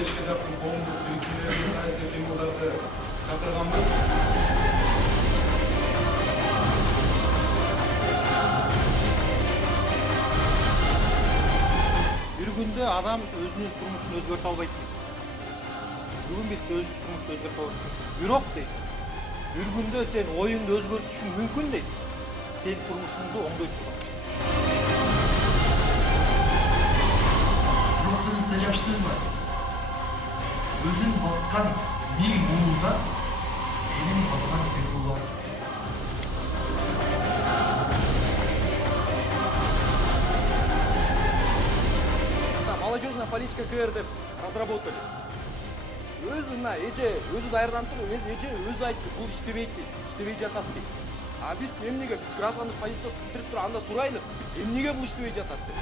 бешке жакын коомдук бирикмелерди, саясий кыймылдарды чакырганбыз. Bir günde adam özünün turmuşunu özgörte albaydı. Bugün biz de öz turmuşunu özgörte albaydı. Bürok deydi. Bir günde sen oyundu özgörtüşün mümkün deydi. Sen turmuşunu oңдой турган. Ruhunuzda yaştırma. Özün bakkan bir muğda, elin bakkan bir muğda. Молодежная политика КР деп разработали. Өзү мына эже өзү даярданып туруп, эже өзү айтты, бул иштебейт дейт, иштебей жатат дейт. А биз эмнеге биз граждандык позициясын билдирип туруп анда сурайлык, эмнеге бул иштебей жатат деп.